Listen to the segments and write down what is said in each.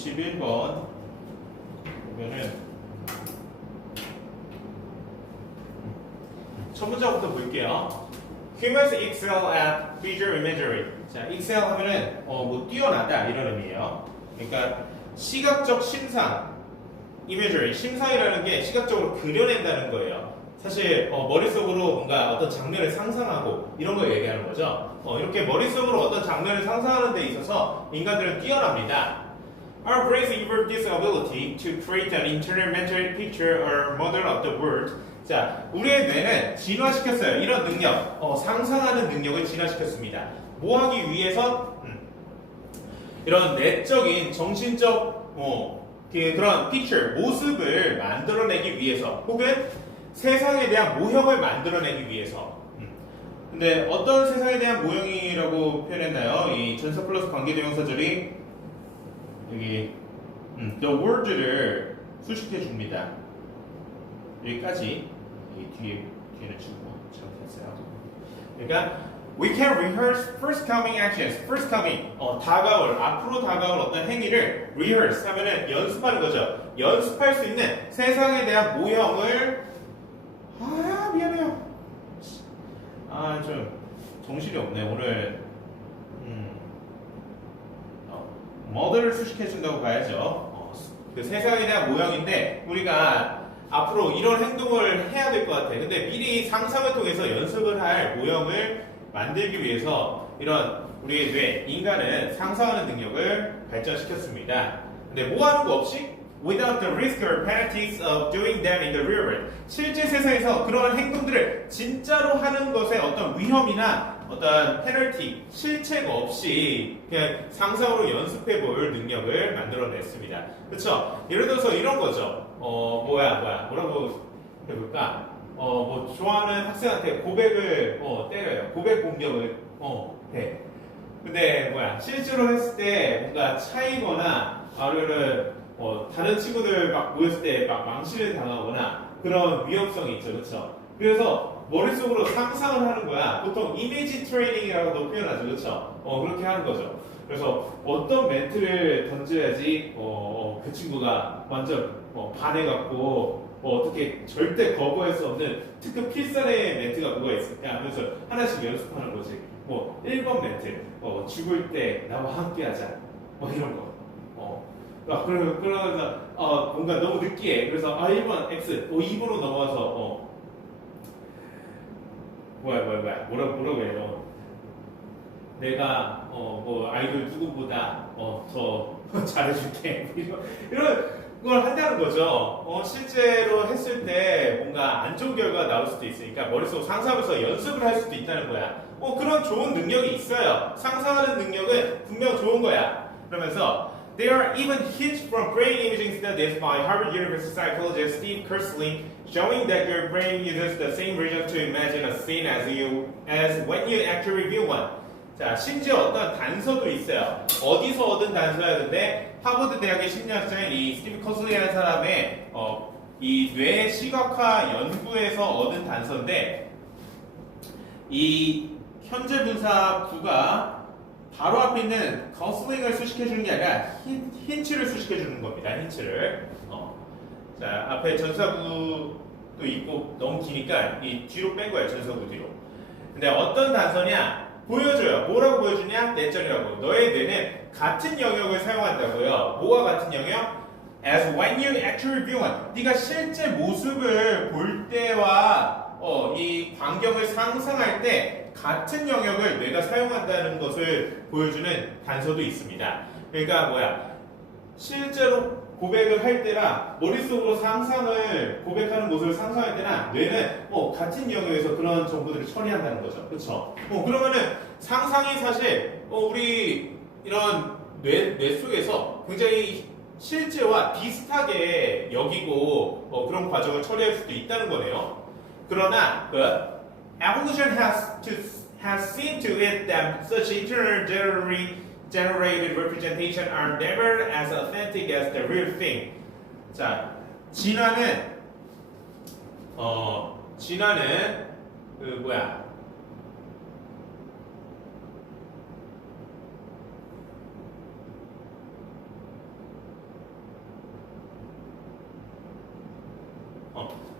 51번 보면은 첫 문장부터 볼게요. Humans excel at visual imagery. 자, excel 하면은 뭐 뛰어나다 이런 의미예요. 그러니까 시각적 심상, imagery, 심상이라는 게 시각적으로 그려낸다는 거예요. 사실 머릿속으로 뭔가 어떤 장면을 상상하고 이런 거 얘기하는 거죠. 이렇게 머릿속으로 어떤 장면을 상상하는 데 있어서 인간들은 뛰어납니다. Our brains evolved this ability to create an internal mental picture or model of the world. 자, 우리의 뇌는 진화시켰어요. 이런 능력, 상상하는 능력을 진화시켰습니다. 뭐 하기 위해서? 이런 내적인, 정신적, 그런 picture, 모습을 만들어내기 위해서, 혹은 세상에 대한 모형을 만들어내기 위해서. 근데 어떤 세상에 대한 모형이라고 표현했나요? 이 전사 플러스 관계대명사절이 여기 the world를 수식해 줍니다. 여기까지 뒤에는 주고 잘못했어요. 그러니까 we can rehearse first coming actions. first coming 다가올 앞으로 다가올 어떤 행위를 rehearse 하면은 연습하는 거죠. 연습할 수 있는 세상에 대한 모형을 미안해요. 좀 정신이 없네 오늘. model을 수식해 준다고 봐야죠. 그 세상에 대한 모형인데 우리가 앞으로 이런 행동을 해야 될 것 같아. 근데 미리 상상을 통해서 연습을 할 모형을 만들기 위해서 이런 우리의 뇌, 인간은 상상하는 능력을 발전시켰습니다. 근데 뭐 하는 거 없이? Without the risk or penalties of doing them in the real world. 실제 세상에서 그러한 행동들을 진짜로 하는 것에 어떤 위험이나 어떤 페널티, 실체가 없이 그냥 상상으로 연습해 볼 능력을 만들어냈습니다. 그쵸? 예를 들어서 이런 거죠. 뭐라고 해볼까? 뭐 좋아하는 학생한테 고백을 때려요. 고백 공격을 해. 근데 실제로 했을 때 뭔가 차이거나 아니면은 다른 친구들 막 모였을 때 막 망신을 당하거나 그런 위험성이 있죠. 그쵸? 그래서 머릿속으로 상상을 하는 거야. 보통 이미지 트레이닝이라고도 표현하죠. 그쵸? 그렇게 하는 거죠. 그래서 어떤 멘트를 던져야지 그 친구가 완전 반해갖고 어떻게 절대 거부할 수 없는 특급 필살의 멘트가 뭐가 있을까 하면서 하나씩 연습하는 거지. 1번 멘트, 죽을 때 나와 함께 하자. 이런 거. 그러면서 뭔가 너무 느끼해. 그래서 1번 X, 2번으로 넘어와서 뭐라고 해요? 내가 아이돌 누구보다 더 잘해줄게. 이런 걸 한다는 거죠. 실제로 했을 때 뭔가 안 좋은 결과가 나올 수도 있으니까 머릿속 상상하면서 연습을 할 수도 있다는 거야. 그런 좋은 능력이 있어요. 상상하는 능력은 분명 좋은 거야. 그러면서 There are even hints from brain imaging studies by Harvard University psychologist Steve Kursling showing that your brain uses the same region to imagine a scene as when you actually view one. 자, 심지어 어떤 단서도 있어요. 어디서 얻은 단서야? 근데 하버드 대학의 심리학자인 이 스티브 커슬리라는 사람의 이 뇌 시각화 연구에서 얻은 단서인데 이 현재 분사 구가 바로 앞에 있는 커슬링을 수식해 주는 게 아니라 힌츠를 수식해 주는 겁니다. 힌츠를. 자, 앞에 전사구도 있고 너무 기니까 이 뒤로 뺀 거예요. 전사구 뒤로. 근데 어떤 단서냐? 보여줘요. 뭐라고 보여주냐? 내적이라고. 너의 뇌는 같은 영역을 사용한다고요. 뭐가 같은 영역? As when you actually view one. 네가 실제 모습을 볼 때와 이 광경을 상상할 때 같은 영역을 뇌가 사용한다는 것을 보여주는 단서도 있습니다. 그러니까 실제로 고백을 할 때나 머릿속으로 고백하는 모습을 상상할 때나 뇌는 같은 영역에서 그런 정보들을 처리한다는 거죠. 그렇죠? 그러면은 상상이 사실 우리 이런 뇌 속에서 굉장히 실제와 비슷하게 여기고 그런 과정을 처리할 수도 있다는 거네요. 그러나 evolution has seen to it that such internally generated representation are never as authentic as the real thing. 자, 진화는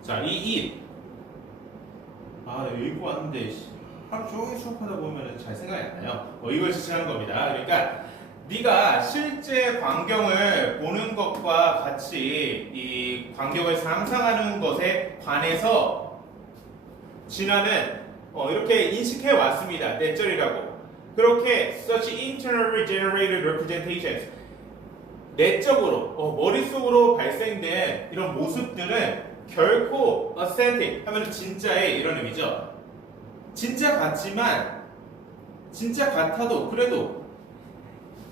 자, 읽고 왔는데 하루 종일 수업하다 보면 잘 생각이 안 나요. 이걸 지칭하는 겁니다. 그러니까 네가 실제 광경을 보는 것과 같이 이 광경을 상상하는 것에 관해서 진화는 이렇게 인식해 왔습니다. 내절이라고. 그렇게 such internally generated representations 내적으로 머릿속으로 발생된 이런 모습들은 결코 authentic 하면 진짜의 이런 의미죠. 진짜 같지만 진짜 같아도 그래도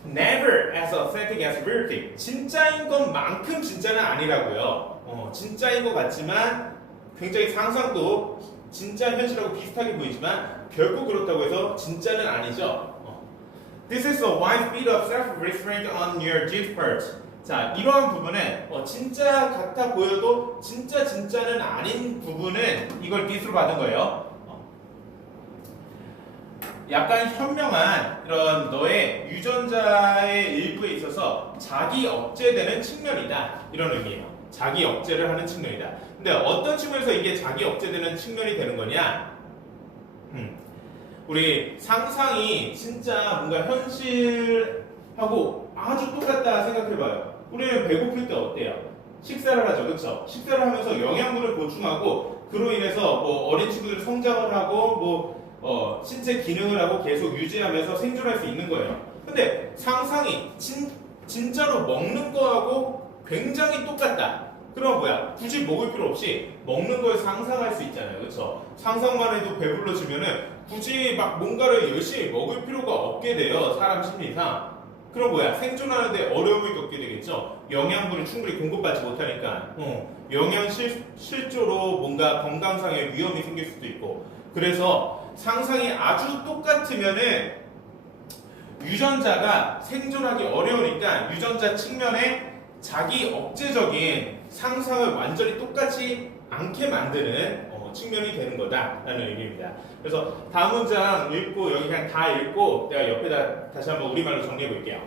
never as authentic as reality 진짜인 것만큼 진짜는 아니라고요. 진짜인 것 같지만 굉장히 상상도 진짜 현실하고 비슷하게 보이지만 결코 그렇다고 해서 진짜는 아니죠. This is a wide bit of self-restraint on your G's part. 자, 이러한 부분은 진짜 같아 보여도 진짜는 아닌 부분은 이걸 빛으로 받은 거예요. 약간 현명한 이런 너의 유전자의 일부에 있어서 자기 억제되는 측면이다. 이런 의미예요. 자기 억제를 하는 측면이다. 근데 어떤 측면에서 이게 자기 억제되는 측면이 되는 거냐? 우리 상상이 진짜 뭔가 현실하고 아주 똑같다 생각해봐요. 우리는 배고플 때 어때요? 식사를 하죠, 그렇죠? 식사를 하면서 영양분을 보충하고 그로 인해서 뭐 어린 친구들이 성장을 하고 신체 기능을 하고 계속 유지하면서 생존할 수 있는 거예요. 근데 상상이 진짜로 먹는 거하고 굉장히 똑같다. 그럼 뭐야? 굳이 먹을 필요 없이 먹는 걸 상상할 수 있잖아요, 그렇죠? 상상만 해도 배불러지면은 굳이 막 뭔가를 열심히 먹을 필요가 없게 돼요, 사람 심리상. 그럼 뭐야? 생존하는데 어려움을 겪게 되겠죠? 영양분을 충분히 공급받지 못하니까 영양 실조로 뭔가 건강상의 위험이 생길 수도 있고. 그래서 상상이 아주 똑같으면은 유전자가 생존하기 어려우니까 유전자 측면에 자기 억제적인 상상을 완전히 똑같이 않게 만드는 측면이 되는 거다라는 의미입니다. 그래서 다음 문장 읽고 여기 그냥 다 읽고 내가 옆에다 다시 한번 우리말로 정리해 볼게요.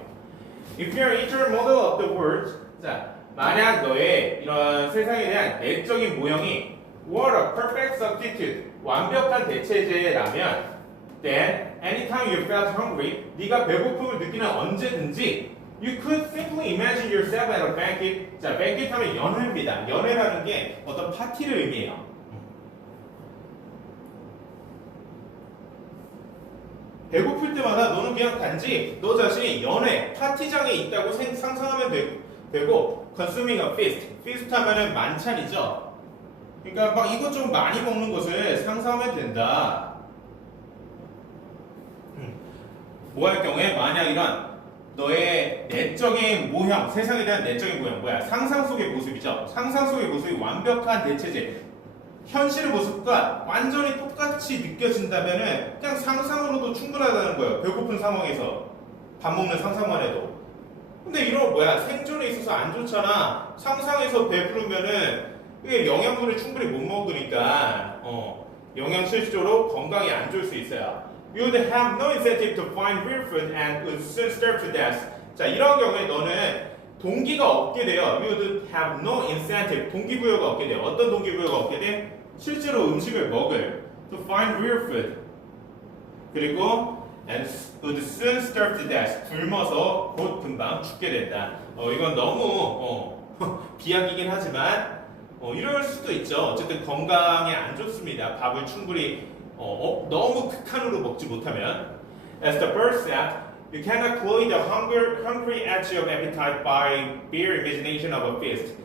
If your internal model of the world, 자, 만약 너의 이런 세상에 대한 내적인 모형이 were a perfect substitute, 완벽한 대체제라면 then anytime you felt hungry, 네가 배고픔을 느끼는 언제든지 you could simply imagine yourself at a banquet. 자, banquet 하면 연회입니다. 연회라는 게 어떤 파티를 의미해요. 배고플 때마다 너는 그냥 단지 너 자신이 연회, 파티장에 있다고 상상하면 되고 consuming a feast, feast 하면은 만찬이죠. 그러니까 막 이것 좀 많이 먹는 것을 상상하면 된다. 뭐 할 경우에 만약 이런 너의 내적인 모형, 세상에 대한 내적인 모형, 뭐야? 상상 속의 모습이죠. 상상 속의 모습이 완벽한 대체제. 현실의 모습과 완전히 똑같이 느껴진다면은 그냥 상상으로도 충분하다는 거예요. 배고픈 상황에서 밥 먹는 상상만 해도. 근데 이런 뭐야? 생존에 있어서 안 좋잖아. 상상에서 배부르면은 이게 영양분을 충분히 못 먹으니까 영양 실조로 건강이 안 좋을 수 있어요. You would have no incentive to find real food and would soon starve to death. 자, 이런 경우에 너는 동기가 없게 돼요. You would have no incentive. 동기부여가 없게 돼요. 어떤 동기부여가 없게 돼? 실제로 음식을 먹을. To find real food. 그리고 and would soon starve to death. 굶어서 곧 금방 죽게 된다. 이건 너무 비약이긴 하지만 이럴 수도 있죠. 어쨌든 건강에 안 좋습니다. 밥을 충분히 너무 극한으로 먹지 못하면. As the bird said, you cannot cloy the hungry edge of appetite by bare imagination of a feast.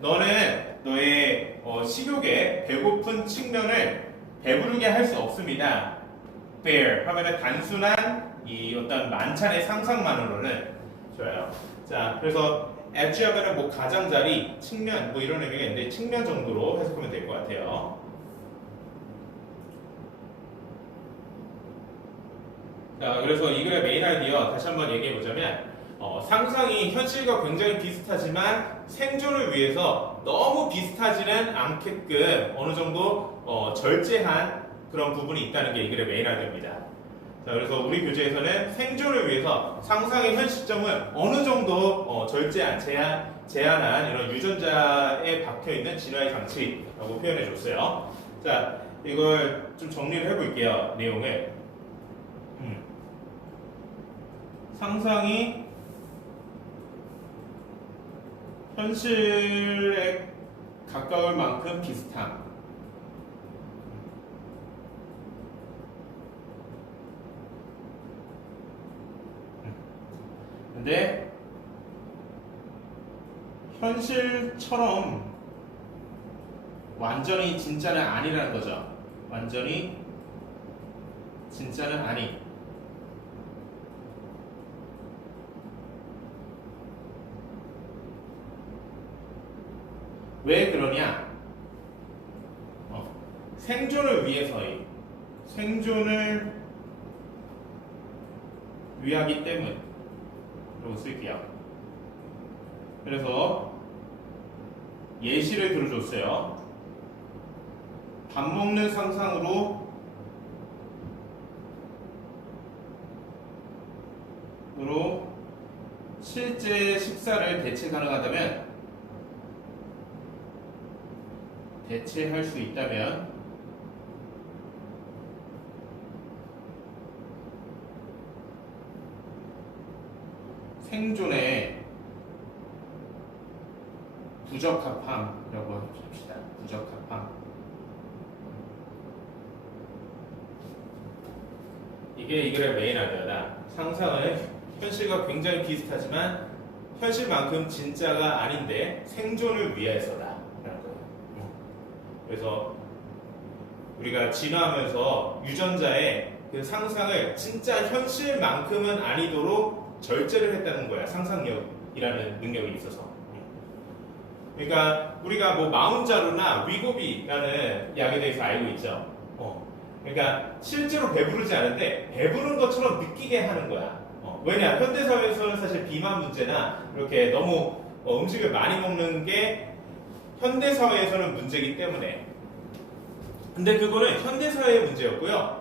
너는 너의 식욕의 배고픈 측면을 배부르게 할 수 없습니다. bare 하면은 단순한 이 어떤 만찬의 상상만으로는. 좋아요. 자, 그래서 edge 하면은 뭐 가장자리, 측면 뭐 이런 의미가 있는데 측면 정도로 해석하면 될 것 같아요. 자, 그래서 이 글의 메인 아이디어 다시 한번 얘기해 보자면 상상이 현실과 굉장히 비슷하지만 생존을 위해서 너무 비슷하지는 않게끔 어느 정도 절제한 그런 부분이 있다는 게 이 글의 메인 아이디어입니다. 자, 그래서 우리 교재에서는 생존을 위해서 상상의 현실점을 어느 정도 절제한, 제한한 이런 유전자에 박혀 있는 진화의 장치라고 표현해 줬어요. 자, 이걸 좀 정리를 해볼게요. 내용을. 상상이 현실에 가까울 만큼 비슷함. 근데 현실처럼 완전히 진짜는 아니라는 거죠. 완전히 진짜는 아니. 왜 그러냐? 생존을 위해서의 생존을 위하기 때문으로 쓸게요. 그래서 예시를 들어줬어요. 밥 먹는 상상으로 실제 식사를 대체할 수 있다면 생존의 부적합함이라고 합시다. 부적합함. 이게 이글의 메인 아이디어다. 상상은 현실과 굉장히 비슷하지만 현실만큼 진짜가 아닌데 생존을 위해서다. 그래서 우리가 진화하면서 유전자의 그 상상을 진짜 현실만큼은 아니도록 절제를 했다는 거야. 상상력이라는 능력이 있어서. 그러니까 우리가 뭐 마운자루나 위고비라는 약에 대해서 알고 있죠. 그러니까 실제로 배부르지 않은데 배부른 것처럼 느끼게 하는 거야. 왜냐? 현대사회에서는 사실 비만 문제나 이렇게 너무 음식을 많이 먹는 게 현대사회에서는 문제이기 때문에. 근데 그거는 현대사회의 문제였고요.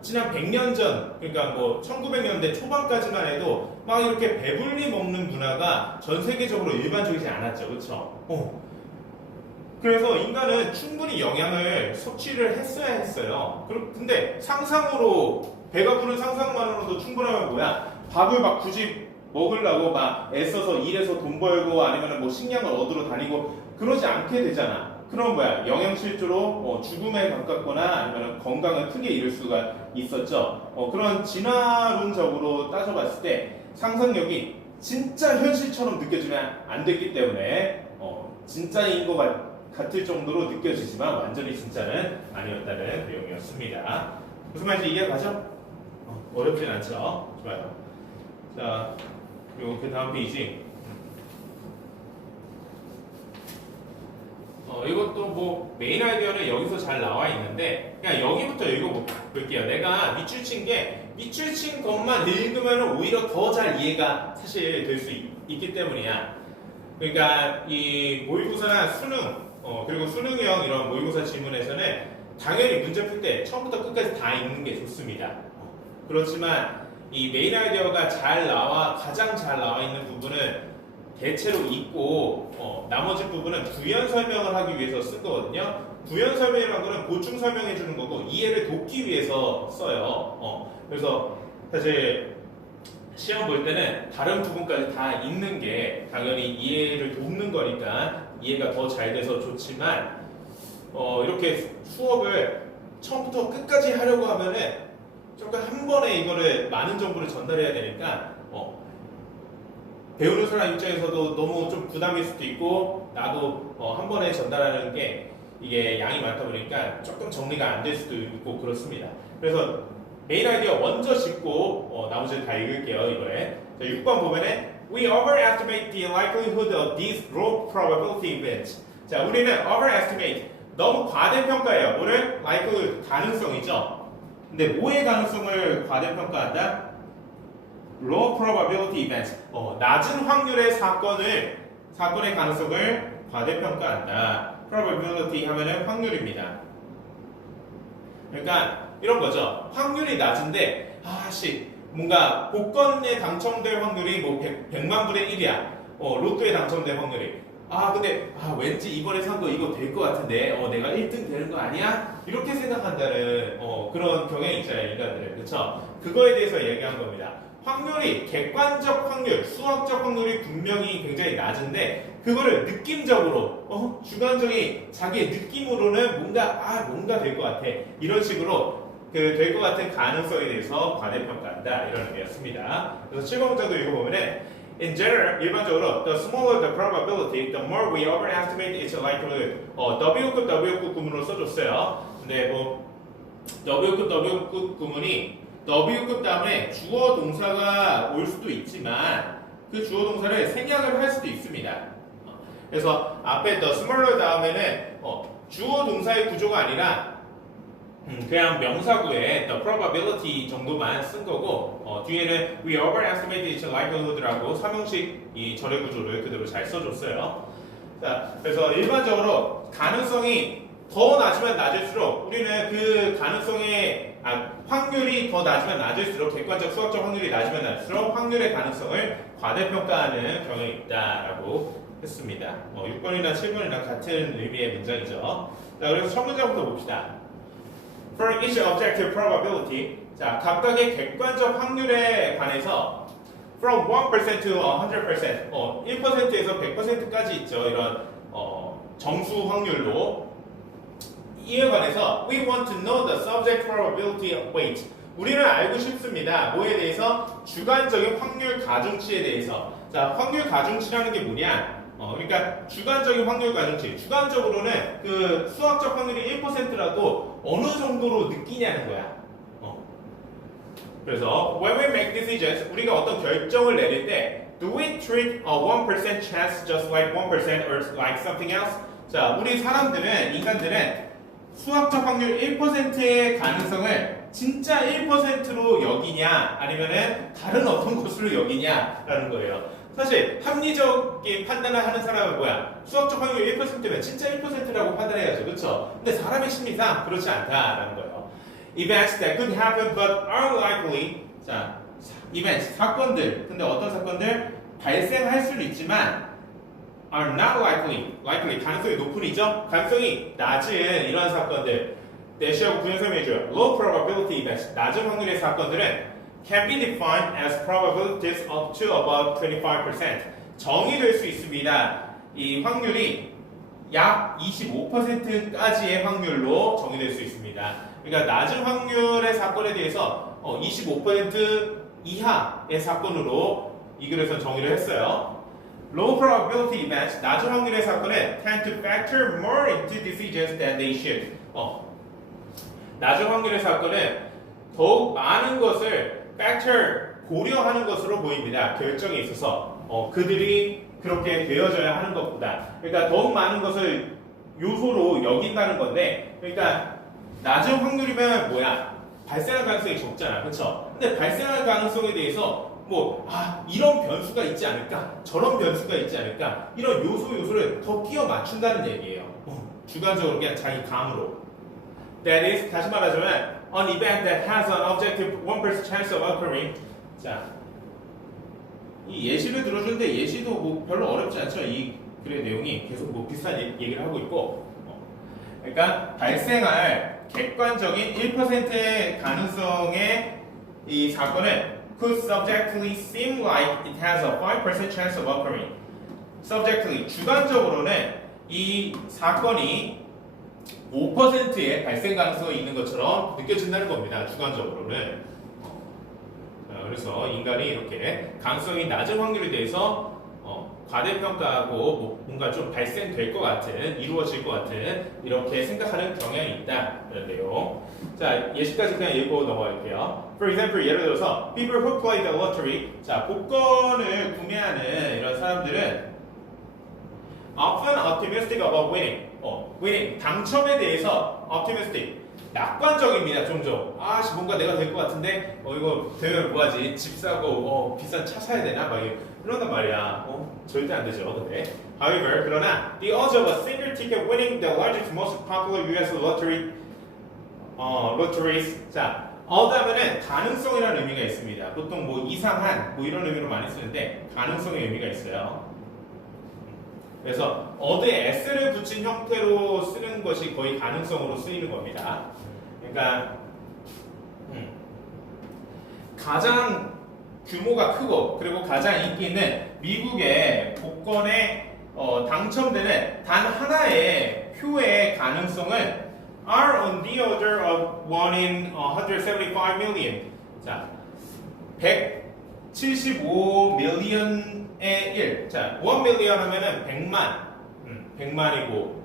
지난 100년 전, 그러니까 뭐 1900년대 초반까지만 해도 막 이렇게 배불리 먹는 문화가 전 세계적으로 일반적이지 않았죠. 그렇죠? 그래서 인간은 충분히 영양을 섭취를 했어야 했어요. 근데 상상으로 배가 부른 상상만으로도 충분하면 뭐야? 밥을 막 굳이 먹으려고 막 애써서 일해서 돈 벌고 아니면 뭐 식량을 얻으러 다니고 그러지 않게 되잖아. 그럼 뭐야? 영양실조로 죽음에 가깝거나 아니면 건강을 크게 잃을 수가 있었죠. 그런 진화론적으로 따져봤을 때 상상력이 진짜 현실처럼 느껴지면 안 됐기 때문에 진짜인 것 같을 정도로 느껴지지만 완전히 진짜는 아니었다는 내용이었습니다. 무슨 말인지 이해가죠? 어렵진 않죠? 좋아요. 자, 그리고 그 다음 페이지. 이것도 뭐 메인 아이디어는 여기서 잘 나와 있는데 그냥 여기부터 읽어볼게요. 내가 밑줄 친 것만 읽으면 오히려 더 잘 이해가 사실 될 수 있기 때문이야. 그러니까 이 모의고사나 수능 그리고 수능형 이런 모의고사 지문에서는 당연히 문제 풀 때 처음부터 끝까지 다 읽는 게 좋습니다. 그렇지만 이 메인 아이디어가 가장 잘 나와 있는 부분은 대체로 있고 나머지 부분은 부연 설명을 하기 위해서 쓴 거거든요. 부연 설명이라는 거는 보충 설명해 주는 거고 이해를 돕기 위해서 써요. 그래서 사실 시험 볼 때는 다른 부분까지 다 읽는 게 당연히 이해를 돕는 거니까 이해가 더 잘 돼서 좋지만 이렇게 수업을 처음부터 끝까지 하려고 하면은 조금 한 번에 이거를 많은 정보를 전달해야 되니까 배우는 사람 입장에서도 너무 좀 부담일 수도 있고 나도 한 번에 전달하는 게 이게 양이 많다 보니까 조금 정리가 안 될 수도 있고 그렇습니다. 그래서 메인 아이디어 먼저 짚고 나머지를 다 읽을게요. 이번에 자, 6번 보면은 We overestimate the likelihood of these low probability events. 자, 우리는 overestimate 너무 과대평가해요. 뭐를? likelihood 가능성이죠. 근데 뭐의 가능성을 과대평가한다? low probability events. 낮은 확률의 사건의 가능성을 과대평가한다. probability 하면은 확률입니다. 그러니까 이런 거죠. 확률이 낮은데 뭔가 복권에 당첨될 확률이 뭐 100만 분의 1이야. 로또에 당첨된 확률이 근데 왠지 이번에 산 거 이거 될 것 같은데 내가 1등 되는 거 아니야? 이렇게 생각한다는 그런 경향이 있잖아요, 인간들은. 그쵸? 그거에 대해서 얘기한 겁니다. 확률이 객관적 확률, 수학적 확률이 분명히 굉장히 낮은데 그거를 느낌적으로 주관적인 자기의 느낌으로는 뭔가 될 것 같아. 이런 식으로 될 것 같은 가능성에 대해서 과대평가한다. 이런 의미였습니다. 그래서 7번부터도 읽어보면은 In general, 일반적으로 the smaller the probability, the more we overestimate its likelihood. W급, W급 구문으로 써줬어요. 근데 W급 구문이 W급 다음에 주어 동사가 올 수도 있지만 그 주어 동사를 생략을 할 수도 있습니다. 그래서 앞에 the smaller 다음에는 주어 동사의 구조가 아니라 그냥 명사구에 the probability 정도만 쓴 거고 뒤에는 we overestimate its likelihood라고 삼형식 이 절의 구조를 그대로 잘 써줬어요. 자, 그래서 일반적으로 가능성이 더 낮으면 낮을수록 우리는 그 가능성의 확률이 더 낮으면 낮을수록 객관적 수학적 확률이 낮으면 낮을수록 확률의 가능성을 과대평가하는 경향이 있다라고 했습니다. 6번이나 7번이나 같은 의미의 문장이죠. 자, 그래서 첫 문장부터 봅시다. For each objective probability, 자, 각각의 객관적 확률에 관해서 from 1% to 100%, 1%에서 100%까지 있죠. 이런 정수 확률로 이에 관해서 we want to know the subject probability weight. 우리는 알고 싶습니다. 뭐에 대해서? 주관적인 확률 가중치에 대해서. 자, 확률 가중치라는 게 뭐냐? 그러니까 주관적인 확률 가중치. 주관적으로는 그 수학적 확률이 1%라도 어느 정도로 느끼냐는 거야. 그래서 when we make decisions, 우리가 어떤 결정을 내릴 때 do we treat a 1% chance just like 1% or like something else? 자, 우리 사람들은, 인간들은 수학적 확률 1%의 가능성을 진짜 1%로 여기냐 아니면은 다른 어떤 것으로 여기냐라는 거예요. 사실 합리적인 판단을 하는 사람은 뭐야? 수학적 확률 1%면 진짜 1%라고 판단해야죠. 그렇죠? 근데 사람의 심리상 그렇지 않다라는 거예요. Events that could happen but are likely. 자, events, 사건들. 근데 어떤 사건들? 발생할 수는 있지만 are not likely, 가능성이 높은이죠? 가능성이 낮은 이런 사건들. 대시하고 부연 설명해줘요. Low probability events, 낮은 확률의 사건들은 can be defined as probabilities up to about 25%. 정의될 수 있습니다. 이 확률이 약 25%까지의 확률로 정의될 수 있습니다. 그러니까 낮은 확률의 사건에 대해서 25% 이하의 사건으로 이 글에서 정의를 했어요. Low probability events, 낮은 확률의 사건은 tend to factor more into decisions than they should. 낮은 확률의 사건은 더욱 많은 것을 factor, 고려하는 것으로 보입니다. 결정에 있어서 그들이 그렇게 되어져야 하는 것보다. 그러니까 더욱 많은 것을 요소로 여긴다는 건데, 그러니까 낮은 확률이면 뭐야? 발생할 가능성이 적잖아, 그렇죠? 근데 발생할 가능성에 대해서 이런 변수가 있지 않을까? 저런 변수가 있지 않을까? 이런 요소를 더 끼워 맞춘다는 얘기예요. 주관적으로 그냥 자기 감으로. That is, 다시 말하자면 an event that has an objective 1% chance of occurring. 자, 이 예시를 들어주는데 예시도 별로 어렵지 않죠. 이 글의 내용이 계속 비슷한 얘기를 하고 있고, 그러니까 발생할 객관적인 1%의 가능성의 이 사건은 could subjectively seem like it has a 5% chance of occurring. subjectively, 주관적으로는 이 사건이 5%의 발생 가능성이 있는 것처럼 느껴진다는 겁니다. 주관적으로는. 그래서 인간이 이렇게 가능성이 낮은 확률에 대해서 과대평가하고 뭔가 좀 발생될 것 같은, 이루어질 것 같은 이렇게 생각하는 경향이 있다. 이런 내용. 자, 예시까지 그냥 읽고 넘어갈게요. For example, 예를 들어서 people who play the lottery. 자, 복권을 구매하는 이런 사람들은 often optimistic about winning. winning, 당첨에 대해서 optimistic, 낙관적입니다. 종종. 뭔가 내가 될 것 같은데 이거 되면 뭐하지? 집 사고 비싼 차 사야 되나? 막 이런단 말이야. 절대 안 되죠. 근데 however, 그러나 the odds of a single ticket winning the largest, most popular US lottery lotteries. 자, 하면은 가능성이라는 의미가 있습니다. 보통 이상한 이런 의미로 많이 쓰는데 가능성의 의미가 있어요. 그래서 어드에 s를 붙인 형태로 쓰는 것이 거의 가능성으로 쓰이는 겁니다. 그러니까 가장 규모가 크고 그리고 가장 인기 있는 미국의 복권에 당첨되는 단 하나의 표의 가능성은 are on the order of 1 in 175 million. 자, 175 million의 1. 자, 1 million 하면은 100만. 100만이고.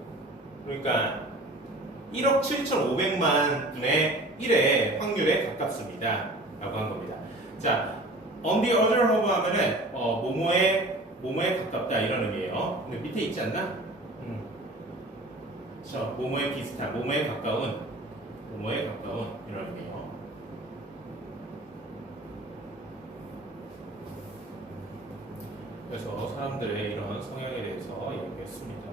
그러니까 1억 7,500만 분의 1의 확률에 가깝습니다. 라고 한 겁니다. 자, on the other of 하면은 뭐뭐에 가깝다 이런 의미예요. 근데 밑에 있지 않나? 뭐뭐에 비슷한, 뭐뭐에 가까운 이런 의미예요. 그래서 사람들의 이런 성향에 대해서 얘기했습니다.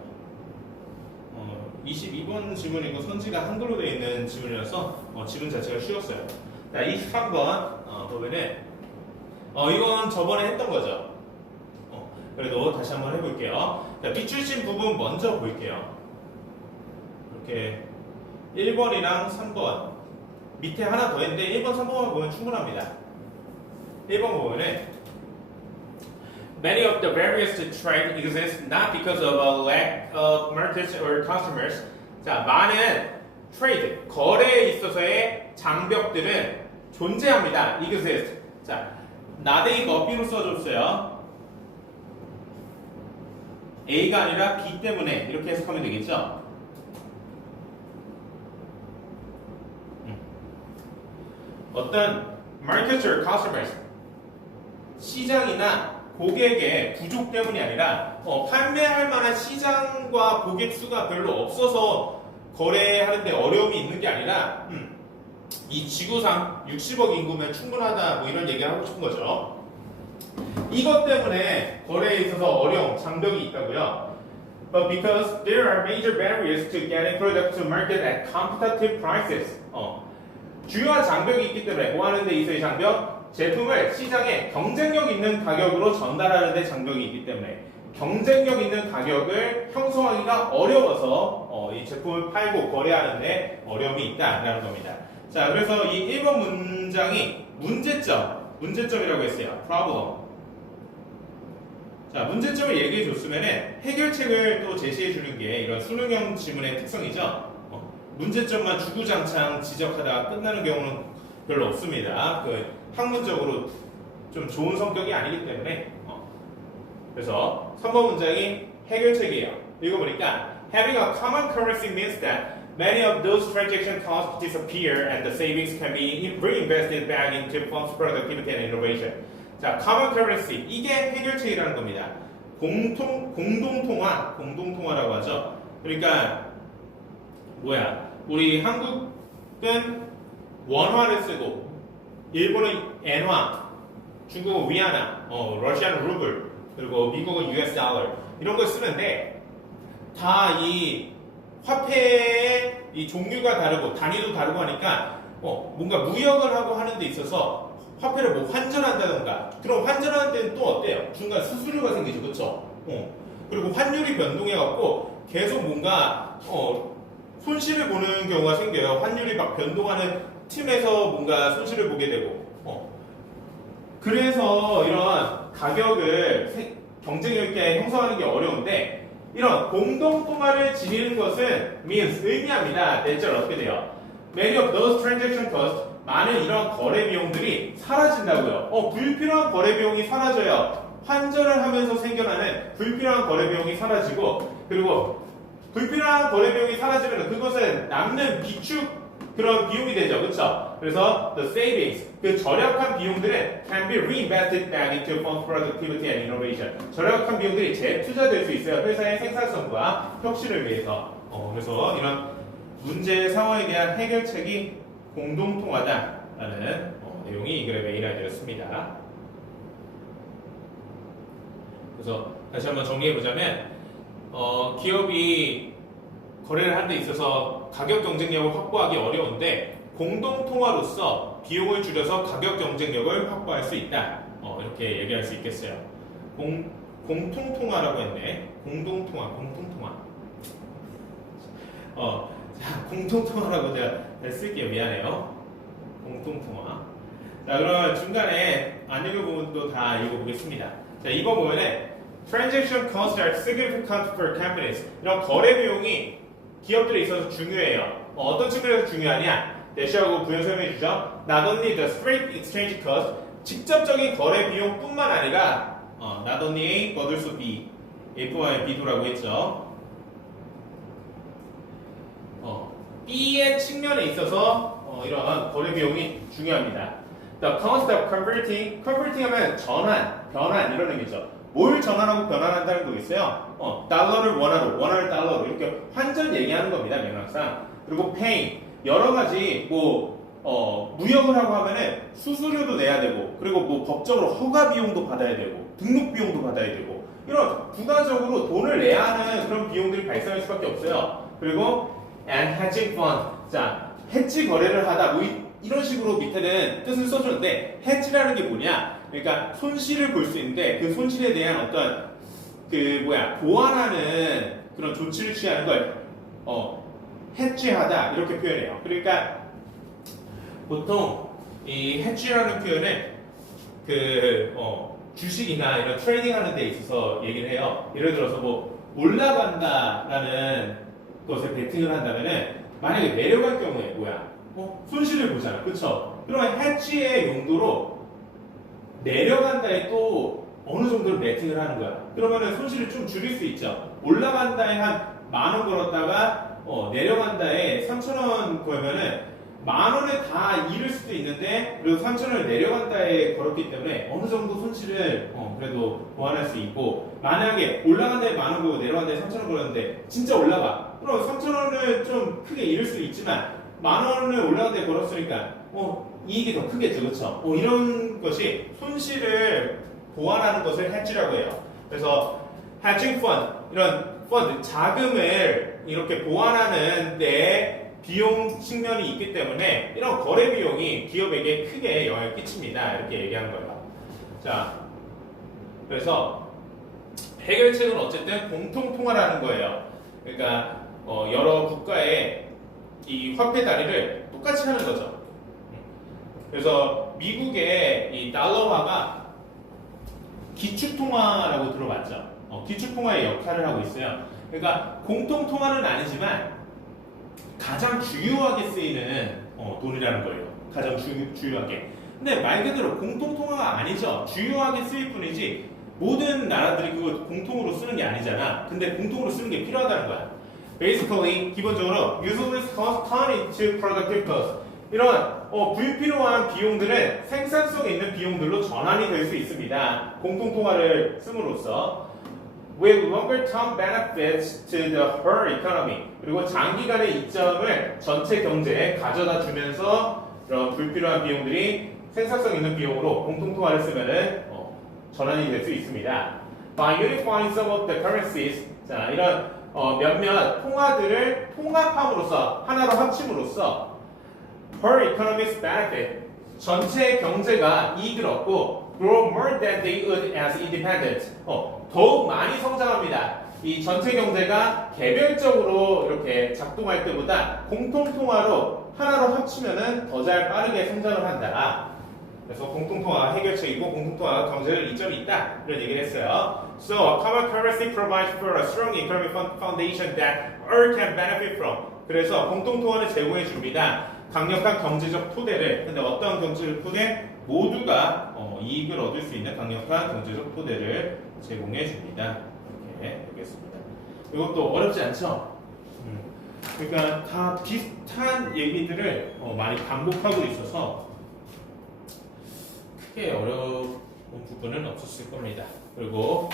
22번 질문이고 선지가 한글로 되어 있는 질문이라서 질문 자체가 쉬웠어요. 자, 23번 보면은 이건 저번에 했던 거죠. 그래도 다시 한번 해볼게요. 자, 비출신 부분 먼저 볼게요. 이렇게 1번이랑 3번 밑에 하나 더 했는데 1번, 3번만 보면 충분합니다. 1번 보면은 Many of the various trade exist not because of a lack of markets or customers. 자, 많은 trade, 거래에 있어서의 장벽들은 존재합니다. exist. 자, not이가 B로 써줬어요. A가 아니라 B 때문에 이렇게 해석하면 되겠죠? 어떤 markets or customers, 시장이나 고객의 부족 때문이 아니라 판매할 만한 시장과 고객 수가 별로 없어서 거래하는데 어려움이 있는 게 아니라 이 지구상 60억 인구면 충분하다 뭐 이런 얘기를 하고 싶은 거죠. 이것 때문에 거래에 있어서 어려움, 장벽이 있다고요. But because there are major barriers to getting products to market at competitive prices. 주요한 장벽이 있기 때문에 뭐 하는 데 있어요, 장벽? 제품을 시장에 경쟁력 있는 가격으로 전달하는 데 장벽이 있기 때문에 경쟁력 있는 가격을 형성하기가 어려워서 이 제품을 팔고 거래하는 데 어려움이 있다라는 겁니다. 자, 그래서 이 1번 문장이 문제점이라고 했어요. problem. 자, 문제점을 얘기해 줬으면은 해결책을 또 제시해 주는 게 이런 수능형 질문의 특성이죠. 문제점만 주구장창 지적하다가 끝나는 경우는 별로 없습니다. 학문적으로 좀 좋은 성격이 아니기 때문에. 그래서 3번 문장이 해결책이에요. 읽어보니까 having a common currency means that many of those transaction costs disappear and the savings can be reinvested back into firm's productivity and innovation. 자, common currency 이게 해결책이라는 겁니다. 공동통화라고 하죠. 그러니까 우리 한국은 원화를 쓰고 일본은 엔화, 중국은 위안화, 러시아는 루블, 그리고 미국은 US 달러 이런 걸 쓰는데 다 이 화폐의 이 종류가 다르고 단위도 다르고 하니까 뭔가 무역을 하고 하는 데 있어서 화폐를 뭐 환전한다던가 그럼 환전하는 데는 또 어때요? 중간 수수료가 생기죠, 그렇죠? 그리고 환율이 변동해갖고 계속 뭔가 손실을 보는 경우가 생겨요. 환율이 막 변동하는 틈에서 뭔가 손실을 보게 되고 그래서 이런 가격을 경쟁력 있게 형성하는 게 어려운데 이런 공동통화를 지니는 것은 means 의미합니다. 내절 어떻게 돼요? Many of those transaction costs 많은 이런 거래 비용들이 사라진다고요. 불필요한 거래 비용이 사라져요. 환전을 하면서 생겨나는 불필요한 거래 비용이 사라지고 그리고 불필요한 거래 비용이 사라지면 그것은 남는 비축 그런 비용이 되죠, 그렇죠? 그래서 the savings 그 절약한 비용들은 can be reinvested back into firm productivity and innovation. 절약한 비용들이 재투자될 수 있어요. 회사의 생산성과 혁신을 위해서. 그래서 이런 문제 상황에 대한 해결책이 공동통화다라는 내용이 이 글의 메인 아이디어였습니다. 그래서 다시 한번 정리해 보자면 기업이 거래를 하는 데 있어서 가격 경쟁력을 확보하기 어려운데 공동통화로서 비용을 줄여서 가격 경쟁력을 확보할 수 있다. 이렇게 얘기할 수 있겠어요. 공통통화라고 했네. 공동통화. 자, 공통통화라고 제가 쓸게요. 미안해요. 공통통화. 자, 그러면 중간에 안 읽어본 부분도 다 읽어보겠습니다. 자, 이번 부분에 transaction costs are significant for companies. 이런 거래 비용이 기업들에 있어서 중요해요. 어떤 측면에서 중요하냐? 대시하고 부연 설명해 주죠. Not only the straight exchange cost, 직접적인 거래 비용뿐만 아니라 not only A, but also B. A와 B도라고 했죠. B의 측면에 있어서 이런 거래 비용이 중요합니다. The cost of converting 하면 전환, 변환 이런 의미죠. 뭘 전환하고 변환한다는 거 있어요. 달러를 원화를 달러로 이렇게 환전 얘기하는 겁니다. 맥락상. 그리고 pay 여러 가지 무역을 하고 하면은 수수료도 내야 되고 그리고 법적으로 허가 비용도 받아야 되고 등록 비용도 받아야 되고 이런 부가적으로 돈을 내야 하는 그런 비용들이 발생할 수밖에 없어요. 그리고 and hedging fund. 자, 해지 거래를 하다 이런 식으로 밑에는 뜻을 써주는데 해지라는 게 뭐냐? 그러니까 손실을 볼 수 있는데 그 손실에 대한 어떤 보완하는 그런 조치를 취하는 걸 해지하다 이렇게 표현해요. 그러니까 보통 이 해지라는 표현을 주식이나 이런 트레이딩하는 데 있어서 얘기를 해요. 예를 들어서 올라간다라는 것에 베팅을 한다면은 만약에 내려갈 경우에 손실을 보잖아, 그렇죠? 그러면 해지의 용도로 내려간다에 또 어느 정도를 베팅을 하는 거야. 그러면은 손실을 좀 줄일 수 있죠. 올라간다에 한 10,000원 걸었다가 내려간다에 3,000원 걸면은 10,000원에 다 잃을 수도 있는데 그래도 3,000원을 내려간다에 걸었기 때문에 어느 정도 손실을 그래도 보완할 수 있고 만약에 올라간다에 10,000원 걸고 내려간다에 3,000원 걸었는데 진짜 올라가. 그럼 3,000원을 좀 크게 잃을 수 있지만 10,000원을 올라간다에 걸었으니까 이익이 더 크겠죠, 그렇죠? 이런 것이 손실을 보완하는 것을 해지라고 해요. 그래서 hedging fund 이런 펀드 자금을 이렇게 보완하는 데 비용 측면이 있기 때문에 이런 거래 비용이 기업에게 크게 영향을 끼칩니다. 이렇게 얘기하는 거예요. 자, 그래서 해결책은 어쨌든 공통통화라는 거예요. 그러니까 여러 국가의 이 화폐 단위를 똑같이 하는 거죠. 그래서 미국의 이 달러화가 기축통화라고 들어봤죠. 기축통화의 역할을 하고 있어요. 그러니까 공통통화는 아니지만 가장 주요하게 쓰이는 돈이라는 거예요. 가장 주요하게. 근데 말 그대로 공통통화가 아니죠. 주요하게 쓰일 뿐이지 모든 나라들이 그걸 공통으로 쓰는 게 아니잖아. 근데 공통으로 쓰는 게 필요하다는 거야. Basically, 기본적으로 useless cost turn into productive cost. 이런 불필요한 비용들은 생산성에 있는 비용들로 전환이 될 수 있습니다. 공통통화를 씀으로써 with longer-term benefits to the whole economy. 그리고 장기간의 이점을 전체 경제에 가져다 주면서 이런 불필요한 비용들이 생산성 있는 비용으로 공통통화를 쓰면은 전환이 될 수 있습니다. By unifying some of the currencies, 자 이런 몇몇 통화들을 통합함으로써 하나로 합침으로써 per economy's benefit, 전체 경제가 이익을 얻고 grow more than they would as independent. 더욱 많이 성장합니다. 이 전체 경제가 개별적으로 이렇게 작동할 때보다 공통통화로 하나로 합치면은 더 잘 빠르게 성장을 한다. 그래서 공통통화가 해결책이고 공통통화가 경제를 이점이 있다. 이런 얘기를 했어요. So a common currency provides for a strong economic foundation that all can benefit from. 그래서 공통통화를 제공해 줍니다. 강력한 경제적 토대를. 근데 어떤 경제적 토대? 모두가 이익을 얻을 수 있는 강력한 경제적 토대를 제공해 줍니다. 이렇게 되겠습니다. 이것도 어렵지 않죠? 그러니까 다 비슷한 얘기들을 많이 반복하고 있어서 크게 어려운 부분은 없었을 겁니다. 그리고